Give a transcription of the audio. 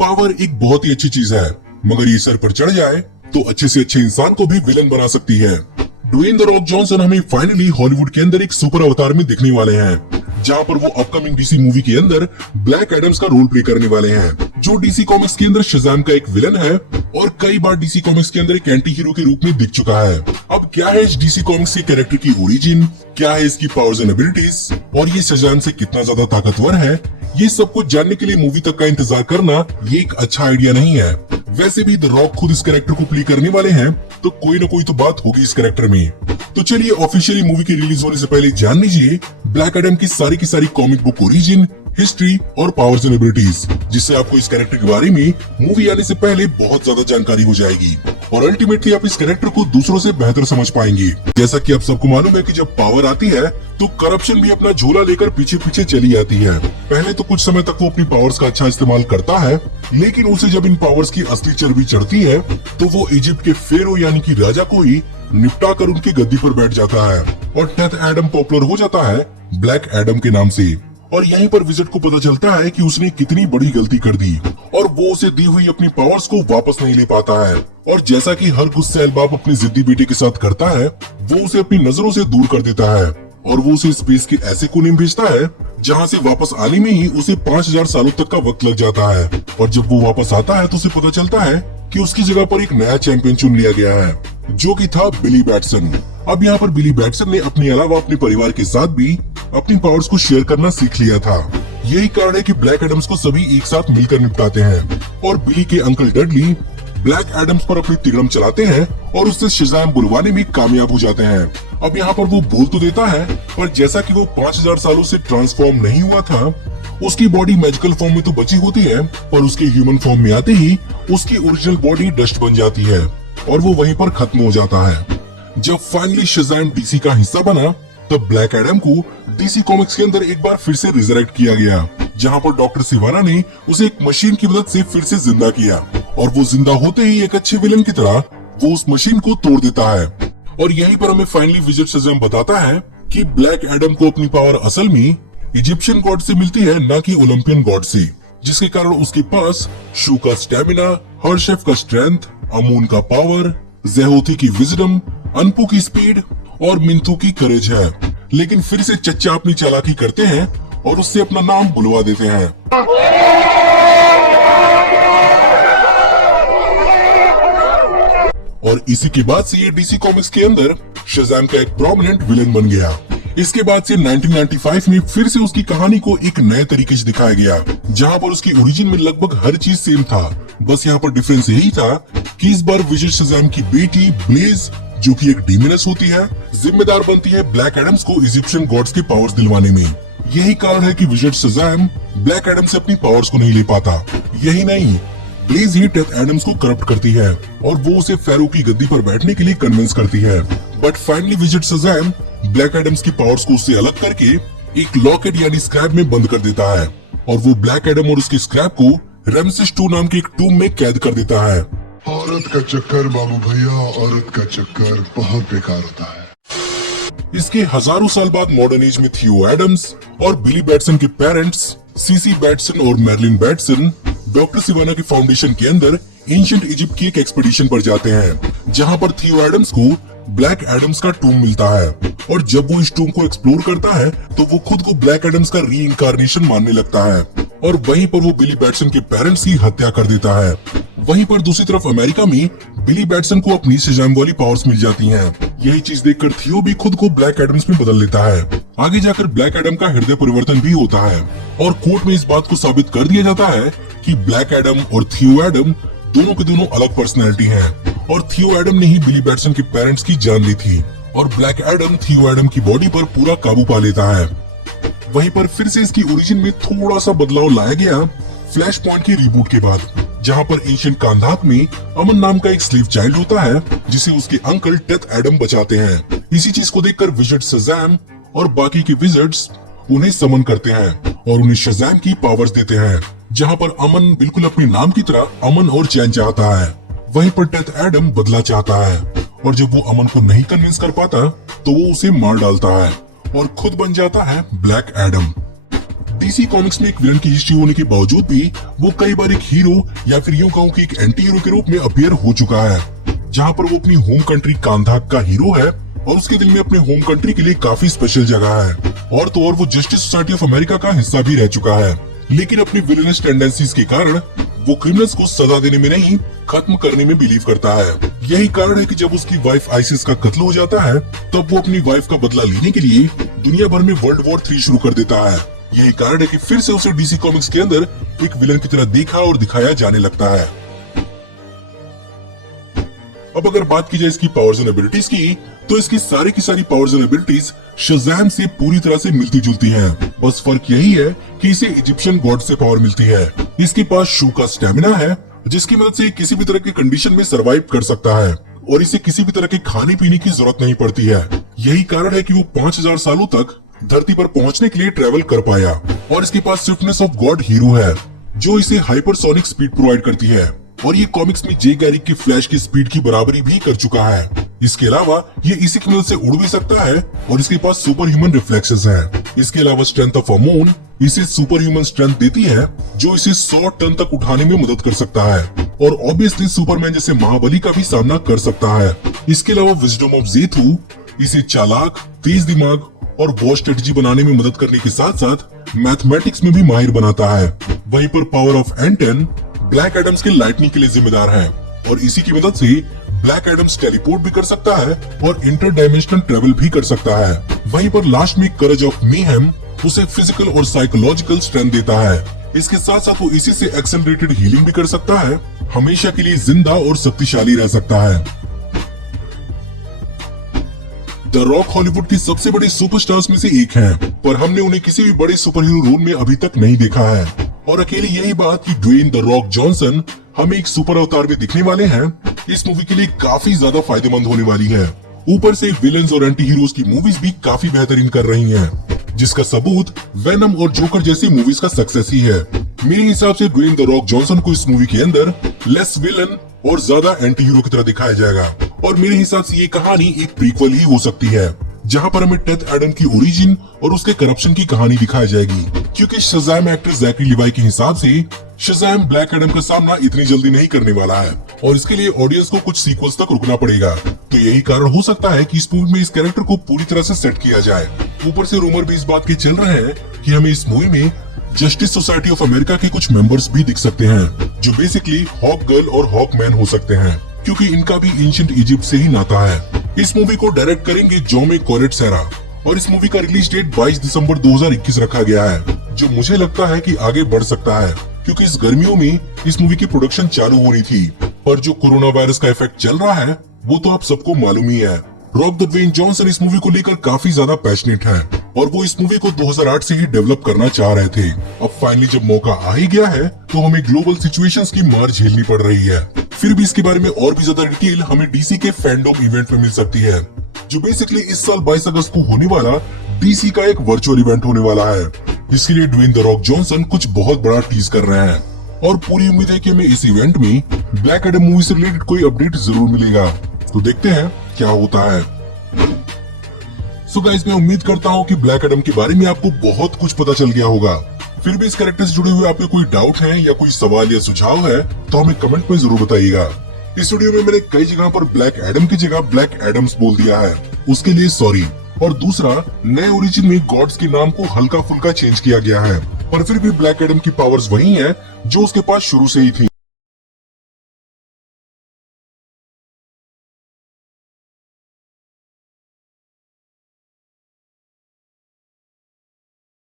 Power एक बहुत ही अच्छी चीज है, मगर ये सर पर चढ़ जाए तो अच्छे से अच्छे इंसान को भी विलन बना सकती है। ड्वेन द रॉक जॉनसन हमें फाइनली हॉलीवुड के अंदर एक सुपर अवतार में दिखने वाले हैं, जहां पर वो अपकमिंग डीसी मूवी के अंदर ब्लैक एडम्स का रोल प्ले करने वाले हैं, जो डीसी कॉमिक्स के अंदर शज़ाम का एक विलन है और कई बार डीसी कॉमिक्स के अंदर एक एंटी हीरो के रूप में दिख चुका है। अब क्या है इस डीसी कॉमिक्स के कैरेक्टर की ओरिजिन, क्या है इसकी पावर्स एंड एबिलिटीज और ये शज़ाम से कितना ज्यादा ताकतवर है, ये सब कुछ जानने के लिए मूवी तक का इंतजार करना ये एक अच्छा आइडिया नहीं है। वैसे भी द रॉक खुद इस कैरेक्टर को प्ले करने वाले हैं, तो कोई ना कोई तो बात होगी इस कैरेक्टर में। तो चलिए ऑफिशियली मूवी की रिलीज होने से पहले जान लीजिए ब्लैक एडम की सारी कॉमिक बुक ओरिजिन, हिस्ट्री और पावर्स एंड एबिलिटीज, जिससे आपको इस कैरेक्टर के बारे में मूवी आने से पहले बहुत ज्यादा जानकारी हो जाएगी और अल्टीमेटली आप इस कैरेक्टर को दूसरों से बेहतर समझ पाएंगे। जैसा कि आप सबको मालूम है कि जब पावर आती है तो करप्शन भी अपना झोला लेकर पीछे पीछे चली आती है। पहले तो कुछ समय तक वो अपनी पावर्स का अच्छा इस्तेमाल करता है, लेकिन उसे जब इन पावर्स की असली चर्बी चढ़ती है तो वो इजिप्ट के फेरो यानी कि राजा को ही निपटा कर उनकी गद्दी पर बैठ जाता है और डेथ एडम पॉपुलर हो जाता है ब्लैक एडम के नाम से। और यहीं पर विज़र्ड को पता चलता है कि उसने कितनी बड़ी गलती कर दी और वो उसे दी हुई अपनी पावर्स को वापस नहीं ले पाता है। और जैसा कि हर गुस्सैल बाप अपने जिद्दी बेटे के साथ करता है, वो उसे अपनी नजरों से दूर कर देता है और वो उसे स्पेस के ऐसे कोने में भेजता है जहाँ से वापस आने में ही उसे 5000 सालों तक का वक्त लग जाता है। और जब वो वापस आता है तो उसे पता चलता है कि उसकी जगह पर एक नया चैंपियन चुन लिया गया है, जो कि था बिली बैटसन। अब यहाँ पर बिली बैटसन ने अपने अलावा अपने परिवार के साथ भी अपनी पावर्स को शेयर करना सीख लिया था। यही कारण है कि ब्लैक एडम्स को सभी एक साथ मिलकर निपटाते हैं और बिली के अंकल डडली ब्लैक एडम्स पर अपनी तिगड़म चलाते हैं और उससे शज़ाम बुलवाने में कामयाब हो जाते हैं। अब यहाँ पर वो बोल तो देता है, पर जैसा कि वो 5000 सालों से ट्रांसफॉर्म नहीं हुआ था, उसकी बॉडी मैजिकल फॉर्म में तो बची होती है, पर उसके ह्यूमन फॉर्म में आते ही उसकी ओरिजिनल बॉडी डस्ट बन जाती है और वो वहीं पर खत्म हो जाता है। जब फाइनली शज़ाम डीसी का हिस्सा बना, तब ब्लैक एडम को डीसी कॉमिक्स के अंदर एक बार फिर से रिजरेक्ट किया गया, जहां पर डॉक्टर सिवाना ने उसे एक मशीन की मदद से फिर से जिंदा किया और वो जिंदा होते ही एक अच्छे विलन की तरह वो उस मशीन को तोड़ देता है। और यहीं पर हमें फाइनली विज़र्ड शज़ाम बताता है कि ब्लैक एडम को अपनी पावर असल में इजिप्शियन गॉड से मिलती है, न कि ओलंपियन गॉड से, जिसके कारण उसके पास शू का स्टेमिना, हर्शेफ का स्ट्रेंथ, अमून का पावर, ज़ेहोथी की विजडम, अनपू की स्पीड और मिंथू की करेज है। लेकिन फिर से चच्चा अपनी चालाकी करते हैं और उससे अपना नाम बुलवा देते हैं। और इसी के बाद से ये डीसी कॉमिक्स के अंदर शज़ाम का एक प्रोमिनेंट विलेन बन गया। इसके बाद से 1995 में फिर से उसकी कहानी को एक नए तरीके से दिखाया गया, जहां पर उसकी ओरिजिन में लगभग हर चीज सेम था। बस यहाँ पर डिफरेंस यही था कि इस बार विज़र्ड शज़ाम की बेटी ब्लेज, जो कि एक डीमनस होती है, जिम्मेदार बनती है ब्लैक एडम्स को इजिप्शियन गॉड्स की पावर्स दिलवाने में। यही कारण है कि विज़र्ड शज़ाम ब्लैक एडम से अपनी पावर्स को नहीं ले पाता। यही नहीं, ब्लेज ही डेथ एडम्स को करप्ट करती है और वो उसे फेरो की गद्दी पर बैठने के लिए कन्विंस करती है। But finally wizard Shazam Black Adams की पावर्स को उससे अलग करके एक लॉकेट यानी स्क्रैप में बंद कर देता है और वो ब्लैक एडम और उसके स्क्रैप को रेमसेस 2 नाम के एक टूम में कैद कर देता है। औरत का चक्कर बाबू भैया, औरत का चक्कर बहुत बेकार होता है। इसके हजारों साल बाद मॉडर्न एज में थियो एडम्स और बिली बैटसन के पेरेंट्स सीसी बैटसन और मैरलिन बैटसन डॉक्टर सिवाना की फाउंडेशन के अंदर एंशिएंट इजिप्ट की एक एक्सपीडिशन पर जाते हैं, जहां पर थियो एडम्स को ब्लैक एडम्स का टूम मिलता है और जब वो इस टूम को एक्सप्लोर करता है तो वो खुद को ब्लैक एडम्स का री-इनकार्नेशन मानने लगता है और वहीं पर वो बिली बैटसन के पेरेंट्स की हत्या कर देता है। वहीं पर दूसरी तरफ अमेरिका में बिली बैटसन को अपनी शज़ाम वाली पावर्स मिल जाती हैं। यही चीज देखकर थियो भी खुद को ब्लैक एडम्स में बदल लेता है। आगे जाकर ब्लैक एडम का हृदय परिवर्तन भी होता है और कोर्ट में इस बात को साबित कर दिया जाता है कि ब्लैक एडम और थियो एडम दोनों के दोनों अलग पर्सनैलिटी हैं और थियो एडम ने ही बिली बैटसन के पेरेंट्स की जान ली थी और ब्लैक एडम थियो एडम की बॉडी पर पूरा काबू पा लेता है। वहीं पर फिर से इसकी ओरिजिन में थोड़ा सा बदलाव लाया गया फ्लैश पॉइंट की रिबूट के बाद, जहां पर एंशिएंट कांधात में अमन नाम का एक स्लीव चाइल्ड होता है जिसे उसके अंकल डेथ एडम बचाते हैं। इसी चीज को देखकर विज़र्ड शज़ाम और बाकी के विज़र्ड्स उन्हें समन करते हैं और उन्हें शज़ाम की पावर्स देते हैं, जहां पर अमन बिल्कुल अपने नाम की तरह अमन और चैन चाहता है। वहीं पर डेथ एडम बदला चाहता है और जब वो अमन को नहीं कन्विंस कर पाता तो वो उसे मार डालता है और खुद बन जाता है ब्लैक एडम। डीसी कॉमिक्स में एक विलन की हिस्ट्री होने के बावजूद भी वो कई बार एक हीरो या फिर यूं कहूं कि एक एंटी हीरो के रूप में अपीयर हो चुका है, जहां पर वो अपनी होम कंट्री कांधाक का हीरो है और उसके दिल में अपने होम कंट्री के लिए काफी स्पेशल जगह है। और तो और वो जस्टिस सोसाइटी ऑफ अमेरिका का हिस्सा भी रह चुका है, लेकिन अपनी विलेनस टेंडेंसीज के कारण वो क्रिमिनल्स को सजा देने में नहीं, खत्म करने में बिलीव करता है। यही कारण है कि जब उसकी वाइफ आइसिस का कत्ल हो जाता है, तब वो अपनी वाइफ का बदला लेने के लिए दुनिया भर में वर्ल्ड वॉर 3 शुरू कर देता है। यही कारण है कि फिर से उसे डीसी कॉमिक्स के अंदर एक विलन की तरह देखा और दिखाया जाने लगता है। अब अगर बात की जाए इसकी पावर्स एंड एबिलिटीज की, तो इसकी सारी की सारी पावर्स एंड एबिलिटीज शज़ैम से पूरी तरह से मिलती जुलती हैं। बस फर्क यही है कि इसे इजिप्शियन गॉड से पावर मिलती है। इसके पास शू का स्टेमिना है, जिसकी मदद से किसी भी तरह की कंडीशन में सरवाइव कर सकता है और इसे किसी भी तरह के खाने पीने की जरूरत नहीं पड़ती है। यही कारण है कि वो 5000 सालों तक धरती पर पहुंचने के लिए ट्रेवल कर पाया। और इसके पास स्विफ्टनेस ऑफ गॉड हीरो है, जो इसे हाइपरसोनिक स्पीड प्रोवाइड करती है और ये कॉमिक्स में जे गैरिक की फ्लैश की स्पीड की बराबरी भी कर चुका है। इसके अलावा ये इसी की मदद से उड़ भी सकता है और इसके पास सुपर ह्यूमन रिफ्लेक्सेस हैं। इसके अलावा स्ट्रेंथ ऑफ अमून इसे सुपर ह्यूमन स्ट्रेंथ देती है, जो इसे 100 टन तक उठाने में मदद कर सकता है और ऑब्वियसली सुपरमैन जैसे महाबली का भी सामना कर सकता है। इसके अलावा विजडम ऑफ ज़ेथु इसे चालाक, तेज दिमाग और बॉस स्ट्रेटजी बनाने में मदद करने के साथ साथ मैथमेटिक्स में भी माहिर बनाता है। वहीं पर power of Anton Black Adams के लाइटनिंग के लिए जिम्मेदार है और इसी की मदद से ब्लैक एडम्स टेलीपोर्ट भी कर सकता है और इंटर डायमेंशनल ट्रेवल भी कर सकता है। वहीं पर लास्ट में करेज ऑफ मेहम उसे फिजिकल और साइकोलॉजिकल स्ट्रेंथ देता है। इसके साथ साथ वो इसी से एक्सेलरेटेड हीलिंग भी कर सकता है, हमेशा के लिए जिंदा और शक्तिशाली रह सकता है। द रॉक हॉलीवुड की सबसे बड़ी सुपरस्टार्स में से एक हैं, पर हमने उन्हें किसी भी बड़े सुपर हीरो रोल में अभी तक नहीं देखा है। और अकेले यही बात कि ड्वेन द रॉक जॉनसन हमें एक सुपर अवतार में दिखने वाले हैं, इस मूवी के लिए काफी ज्यादा फायदेमंद होने वाली है। ऊपर से विलेन्स और एंटी हीरोज की मूवीज भी काफी बेहतरीन कर रही हैं, जिसका सबूत वेनम और जोकर जैसी मूवीज का सक्सेस ही है। मेरे हिसाब से ड्वेन द रॉक जॉनसन को इस मूवी के अंदर लेस विलन और ज्यादा एंटी हीरो की तरह दिखाया जाएगा और मेरे हिसाब से ये कहानी एक प्रीक्वल ही हो सकती है, जहां पर हमें टेथ एडम की ओरिजिन और उसके करप्शन की कहानी दिखाई जाएगी। क्योंकि शज़ैम एक्टर ज़ैकरी लिवाई के हिसाब से शज़ैम ब्लैक एडम का सामना इतनी जल्दी नहीं करने वाला है और इसके लिए ऑडियंस को कुछ सीक्वल्स तक रुकना पड़ेगा। तो यही कारण हो सकता है कि इस मूवी में इस कैरेक्टर को पूरी तरह से सेट किया जाए। ऊपर से रूमर भी इस बात के चल रहे हैं कि हमें इस मूवी में जस्टिस सोसाइटी ऑफ अमेरिका के कुछ मेंबर्स भी दिख सकते हैं, जो बेसिकली हॉक गर्ल और हॉक मैन हो सकते हैं, क्योंकि इनका भी एंशिएंट इजिप्ट से ही नाता है। इस मूवी को डायरेक्ट करेंगे जोमे कोरेटसेरा और इस मूवी का रिलीज डेट 22 दिसंबर 2021 रखा गया है, जो मुझे लगता है कि आगे बढ़ सकता है, क्योंकि इस गर्मियों में इस मूवी की प्रोडक्शन चालू होनी थी। पर जो कोरोना वायरस का इफेक्ट चल रहा है वो तो आप सबको मालूम ही है। रॉक द ड्वेन जॉनसन इस मूवी को लेकर काफी ज्यादा पैशनेट है और वो इस मूवी को 2008 से ही डेवलप करना चाह रहे थे। अब फाइनली जब मौका आ ही गया है तो हमें ग्लोबल सिचुएशंस की मार झेलनी पड़ रही है। फिर भी इसके बारे में और भी ज्यादा डिटेल हमें डीसी के फैंडम इवेंट में मिल सकती है, जो बेसिकली इस साल 22 अगस्त को होने वाला डीसी का एक वर्चुअल इवेंट होने वाला है। इसके लिए ड्वेन द रॉक जॉनसन कुछ बहुत बड़ा टीज कर रहे हैं और पूरी उम्मीद है कि हमें इस इवेंट में ब्लैक एडम मूवी से रिलेटेड कोई अपडेट जरूर मिलेगा। तो देखते हैं क्या होता है। सो गाइस, मैं उम्मीद करता हूँ कि ब्लैक एडम के बारे में आपको बहुत कुछ पता चल गया होगा। फिर भी इस कैरेक्टर से जुड़े हुए आपके कोई डाउट है या कोई सवाल या सुझाव है तो हमें कमेंट में जरूर बताइएगा। इस वीडियो में मैंने कई जगह पर ब्लैक एडम की जगह ब्लैक एडम्स बोल दिया है, उसके लिए सॉरी। और दूसरा, नए ओरिजिन में गॉड्स के नाम को हल्का फुल्का चेंज किया गया है, पर फिर भी ब्लैक एडम की पावर्स वही है जो उसके पास शुरू से ही थी।